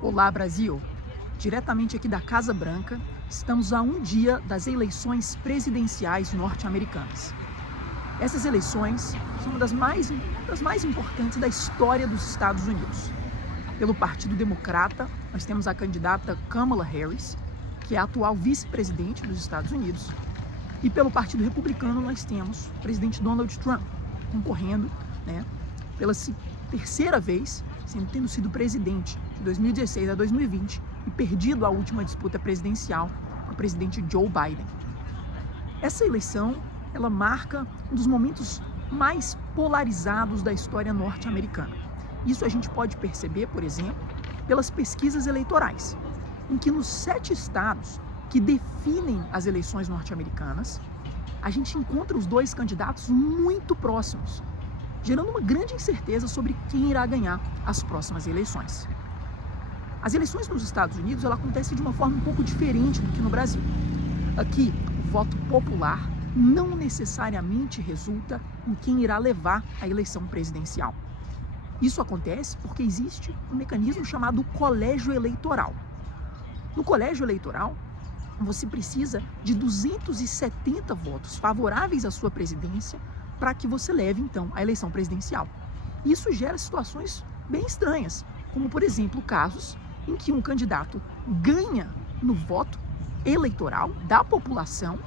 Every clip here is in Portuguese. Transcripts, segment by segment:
Olá, Brasil! Diretamente aqui da Casa Branca, estamos a um dia das eleições presidenciais norte-americanas. Essas eleições são uma das mais importantes da história dos Estados Unidos. Pelo Partido Democrata, nós temos a candidata Kamala Harris, que é a atual vice-presidente dos Estados Unidos. E pelo Partido Republicano, nós temos o presidente Donald Trump, concorrendo, pela terceira vez, tendo sido presidente de 2016 a 2020 e perdido a última disputa presidencial para o presidente Joe Biden. Essa eleição, ela marca um dos momentos mais polarizados da história norte-americana. Isso a gente pode perceber, por exemplo, pelas pesquisas eleitorais, em que nos 7 estados que definem as eleições norte-americanas, a gente encontra os dois candidatos muito próximos, gerando uma grande incerteza sobre quem irá ganhar as próximas eleições. As eleições nos Estados Unidos, ela acontece de uma forma um pouco diferente do que no Brasil. Aqui, o voto popular não necessariamente resulta em quem irá levar a eleição presidencial. Isso acontece porque existe um mecanismo chamado colégio eleitoral. No colégio eleitoral, você precisa de 270 votos favoráveis à sua presidência para que você leve, então, a eleição presidencial. Isso gera situações bem estranhas, como, por exemplo, casos em que um candidato ganha no voto eleitoral da população,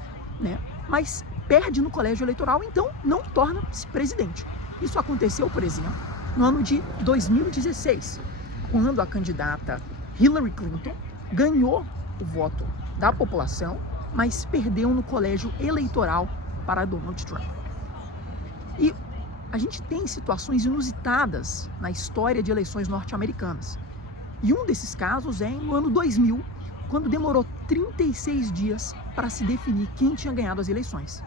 mas perde no colégio eleitoral, então não torna-se presidente. Isso aconteceu, por exemplo, no ano de 2016, quando a candidata Hillary Clinton ganhou o voto da população, mas perdeu no colégio eleitoral para Donald Trump. E a gente tem situações inusitadas na história de eleições norte-americanas. E um desses casos é no ano 2000, quando demorou 36 dias para se definir quem tinha ganhado as eleições.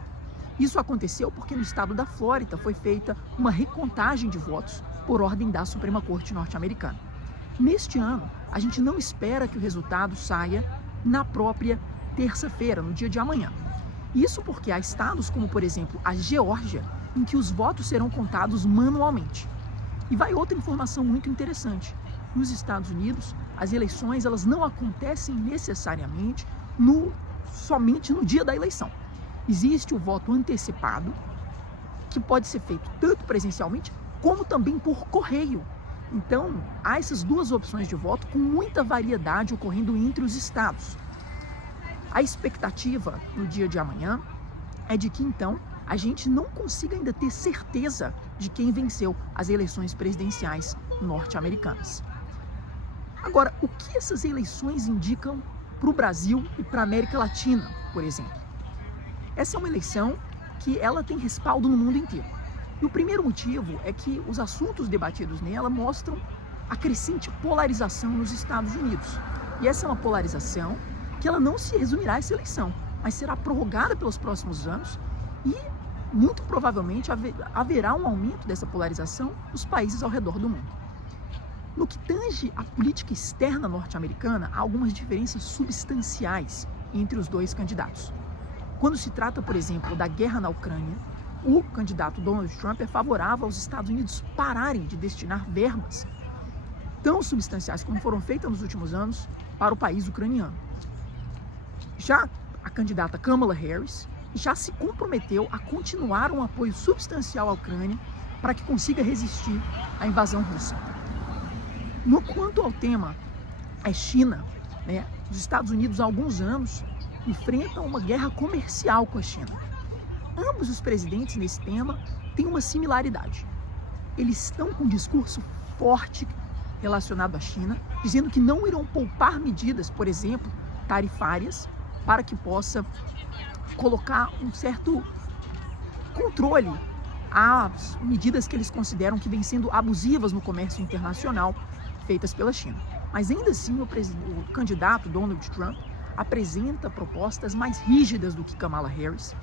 Isso aconteceu porque no estado da Flórida foi feita uma recontagem de votos por ordem da Suprema Corte norte-americana. Neste ano, a gente não espera que o resultado saia na própria terça-feira, no dia de amanhã. Isso porque há estados como, por exemplo, a Geórgia, em que os votos serão contados manualmente. E vai outra informação muito interessante. Nos Estados Unidos, as eleições elas não acontecem necessariamente somente no dia da eleição. Existe o voto antecipado, que pode ser feito tanto presencialmente, como também por correio. Então, há essas duas opções de voto com muita variedade ocorrendo entre os estados. A expectativa no dia de amanhã é de que, então, a gente não consiga ainda ter certeza de quem venceu as eleições presidenciais norte-americanas. Agora, o que essas eleições indicam para o Brasil e para a América Latina, por exemplo? Essa é uma eleição que ela tem respaldo no mundo inteiro. E o primeiro motivo é que os assuntos debatidos nela mostram a crescente polarização nos Estados Unidos. E essa é uma polarização que ela não se resumirá a essa eleição, mas será prorrogada pelos próximos anos e muito provavelmente haverá um aumento dessa polarização nos países ao redor do mundo. No que tange à política externa norte-americana, há algumas diferenças substanciais entre os dois candidatos. Quando se trata, por exemplo, da guerra na Ucrânia, o candidato Donald Trump é favorável aos Estados Unidos pararem de destinar verbas tão substanciais como foram feitas nos últimos anos para o país ucraniano. Já a candidata Kamala Harris já se comprometeu a continuar um apoio substancial à Ucrânia para que consiga resistir à invasão russa. No quanto ao tema China, os Estados Unidos há alguns anos enfrentam uma guerra comercial com a China. Ambos os presidentes nesse tema têm uma similaridade. Eles estão com um discurso forte relacionado à China, dizendo que não irão poupar medidas, por exemplo, tarifárias, para que possa colocar um certo controle às medidas que eles consideram que vêm sendo abusivas no comércio internacional feitas pela China. Mas ainda assim, o candidato Donald Trump apresenta propostas mais rígidas do que Kamala Harris.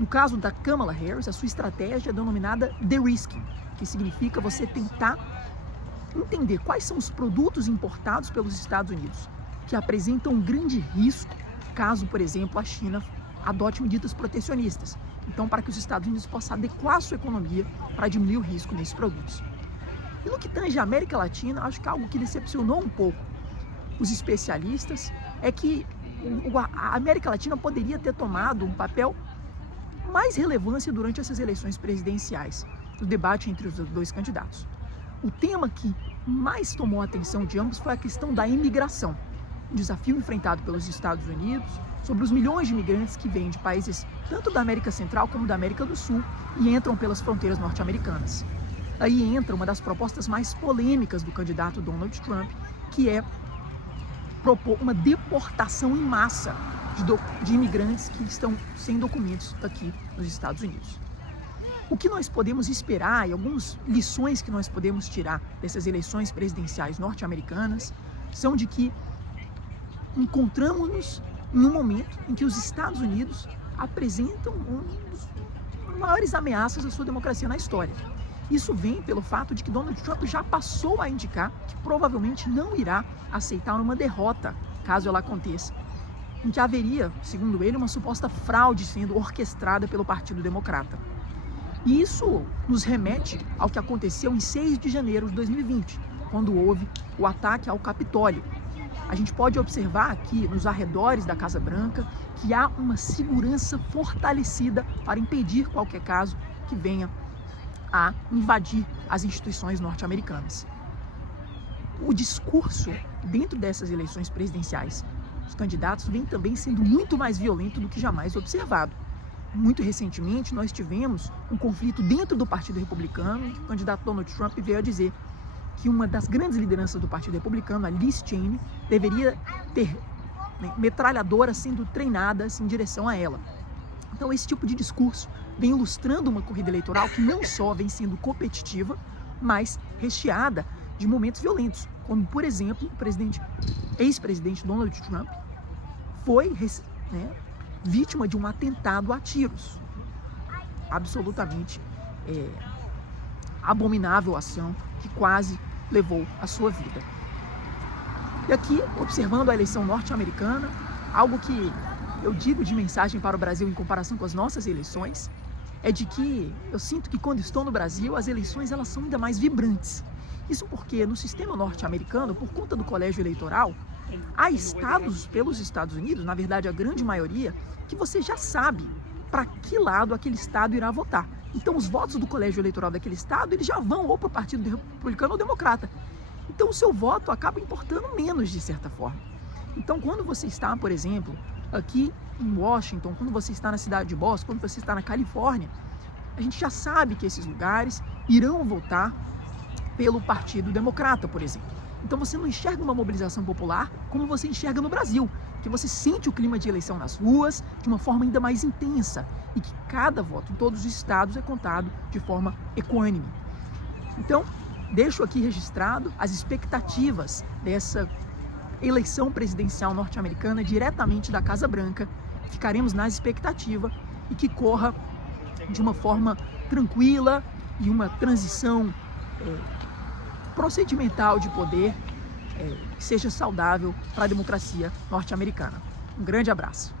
No caso da Kamala Harris, a sua estratégia é denominada de-risking, que significa você tentar entender quais são os produtos importados pelos Estados Unidos que apresentam um grande risco caso, por exemplo, a China adote medidas protecionistas. Então, para que os Estados Unidos possam adequar a sua economia para diminuir o risco nesses produtos. E no que tange à América Latina, acho que algo que decepcionou um pouco os especialistas é que a América Latina poderia ter tomado um papel mais relevância durante essas eleições presidenciais, no debate entre os dois candidatos. O tema que mais tomou a atenção de ambos foi a questão da imigração, um desafio enfrentado pelos Estados Unidos sobre os milhões de imigrantes que vêm de países tanto da América Central como da América do Sul e entram pelas fronteiras norte-americanas. Aí entra uma das propostas mais polêmicas do candidato Donald Trump, que é propor uma deportação em massa de imigrantes que estão sem documentos aqui nos Estados Unidos. O que nós podemos esperar e algumas lições que nós podemos tirar dessas eleições presidenciais norte-americanas são de que encontramos-nos em um momento em que os Estados Unidos apresentam uma das maiores ameaças à sua democracia na história. Isso vem pelo fato de que Donald Trump já passou a indicar que provavelmente não irá aceitar uma derrota, caso ela aconteça, em que haveria, segundo ele, uma suposta fraude sendo orquestrada pelo Partido Democrata. E isso nos remete ao que aconteceu em 6 de janeiro de 2020, quando houve o ataque ao Capitólio. A gente pode observar aqui nos arredores da Casa Branca que há uma segurança fortalecida para impedir qualquer caso que venha a invadir as instituições norte-americanas. O discurso dentro dessas eleições presidenciais dos candidatos vem também sendo muito mais violento do que jamais observado. Muito recentemente nós tivemos um conflito dentro do Partido Republicano, que o candidato Donald Trump veio a dizer que uma das grandes lideranças do Partido Republicano, a Liz Cheney, deveria ter metralhadoras sendo treinadas em direção a ela. Então esse tipo de discurso vem ilustrando uma corrida eleitoral que não só vem sendo competitiva, mas recheada de momentos violentos, como por exemplo o ex-presidente Donald Trump foi vítima de um atentado a tiros. Absolutamente abominável ação que quase levou a sua vida. E aqui, observando a eleição norte-americana, algo que eu digo de mensagem para o Brasil em comparação com as nossas eleições, é de que eu sinto que quando estou no Brasil, as eleições elas são ainda mais vibrantes. Isso porque no sistema norte-americano, por conta do colégio eleitoral, há estados pelos Estados Unidos, na verdade a grande maioria, que você já sabe para que lado aquele estado irá votar. Então os votos do colégio eleitoral daquele estado, eles já vão ou para o Partido Republicano ou Democrata. Então o seu voto acaba importando menos de certa forma. Então quando você está, por exemplo, aqui em Washington, quando você está na cidade de Boston, quando você está na Califórnia, a gente já sabe que esses lugares irão votar pelo Partido Democrata, por exemplo. Então você não enxerga uma mobilização popular como você enxerga no Brasil, que você sente o clima de eleição nas ruas de uma forma ainda mais intensa e que cada voto em todos os estados é contado de forma equânime. Então, deixo aqui registrado as expectativas dessa eleição presidencial norte-americana diretamente da Casa Branca. Ficaremos na expectativa e que corra de uma forma tranquila e uma transição procedimental de poder que seja saudável para a democracia norte-americana. Um grande abraço.